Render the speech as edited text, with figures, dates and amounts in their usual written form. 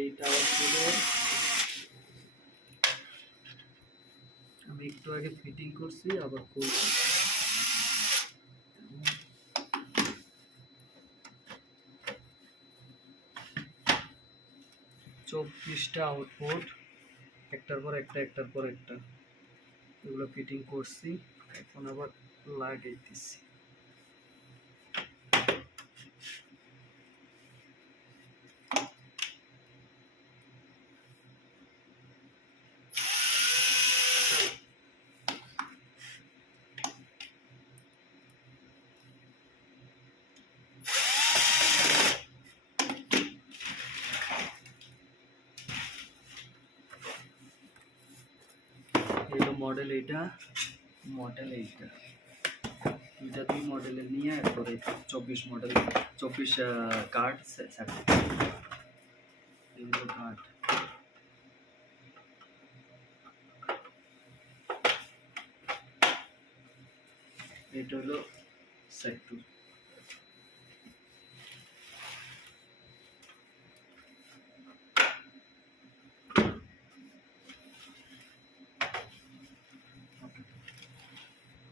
এইটা আউটপুটে আমি একটু আগে ফিটিং করছি, আবার করছি। 24টা আউটপুট, একটার পর একটা একটার পর একটা, এগুলো ফিটিং করছি। এখন আবার লাগাইতেছি। মডেল এইটা, মডেল এইটা, দুইটা দুই মডেলের নিয়ে এরপরে 24 মডেল, 24 কার্ড সেট, এগুলো কার্ড। এটা হলো সেট 2।